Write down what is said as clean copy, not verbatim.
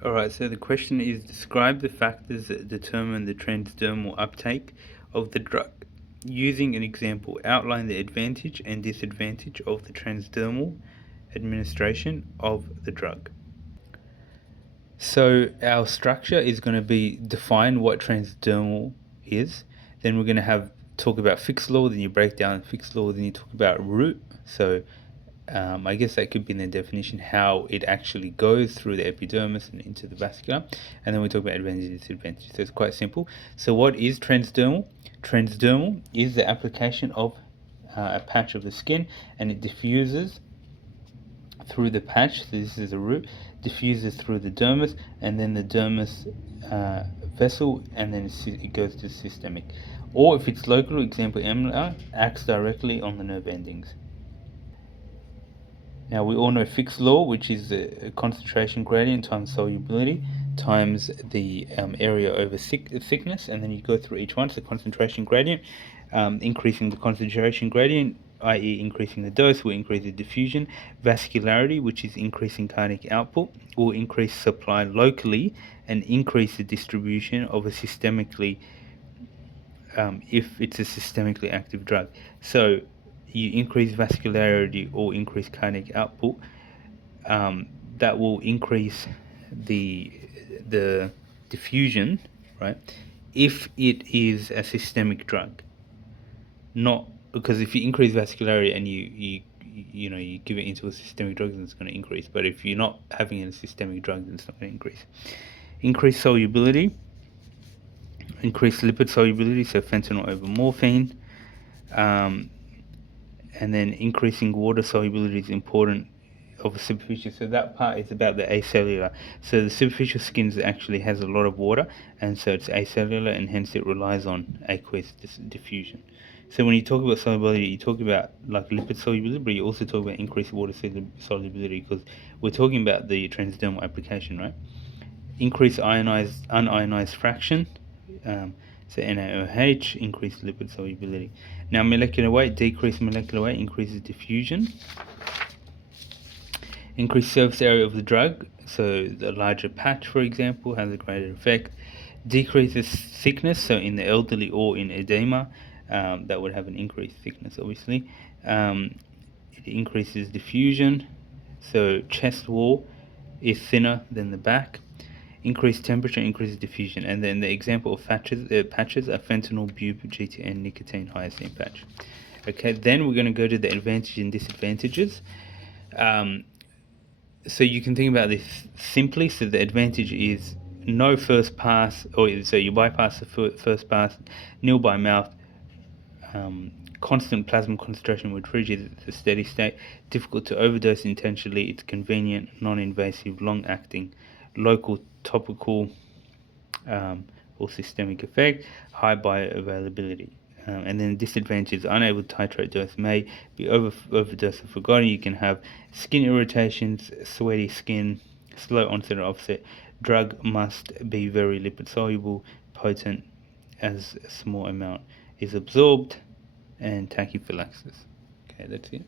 Alright, so the question is, describe the factors that determine the transdermal uptake of the drug. Using an example, outline the advantage and disadvantage of the transdermal administration of the drug. So our structure is going to be define what transdermal is. Then we're going to have talk about fixed law. Then you break down fixed law. Then you talk about route. So I guess that could be in the definition how it actually goes through the epidermis and into the vascular. And then we talk about advantages and disadvantages. So it's quite simple. So what is transdermal? Transdermal is the application of a patch of the skin, and it diffuses through the patch. So this is a route, diffuses through the dermis, and then the dermis vessel, and then it goes to systemic. Or if it's local, example MLR, acts directly on the nerve endings. Now we all know Fick's law, which is the concentration gradient times solubility times the area over thickness, and then you go through each one. So concentration gradient, increasing the concentration gradient, i.e. increasing the dose, will increase the diffusion. Vascularity, which is increasing cardiac output, will increase supply locally and increase the distribution of a systemically, if it's a systemically active drug. So you increase vascularity or increase cardiac output, that will increase the diffusion, right? If it is a systemic drug, not because if you increase vascularity and you give it into a systemic drug, then it's going to increase. But if you're not having a systemic drug, then it's not going to increase. Increase solubility, increase lipid solubility, so fentanyl over morphine. And then increasing water solubility is important of a superficial. So that part is about the acellular. So the superficial skin actually has a lot of water, and so it's acellular, and hence it relies on aqueous diffusion. So when you talk about solubility, you talk about like lipid solubility, but you also talk about increased water solubility, because we're talking about the transdermal application, right? Increase unionized fraction, so NaOH, increased lipid solubility. Now molecular weight, decreased molecular weight increases diffusion. Increased surface area of the drug, so the larger patch, for example, has a greater effect. Decreases thickness, so in the elderly or in edema, that would have an increased thickness, obviously. It increases diffusion, so chest wall is thinner than the back. Increased temperature increases diffusion. And then the example of patches are fentanyl, bube, GTN, nicotine, hyoscine patch. Okay, then we're going to go to the advantages and disadvantages. So you can think about this simply. So the advantage is no first pass, or so you bypass the first pass, nil by mouth, constant plasma concentration which reaches the steady state, difficult to overdose intentionally, it's convenient, non-invasive, long-acting, local, topical, or systemic effect, high bioavailability. And then disadvantages, unable to titrate dose, may be overdose or forgotten. You can have skin irritations, sweaty skin, slow onset or offset. Drug must be very lipid soluble, potent as a small amount is absorbed, and tachyphylaxis. Okay, that's it.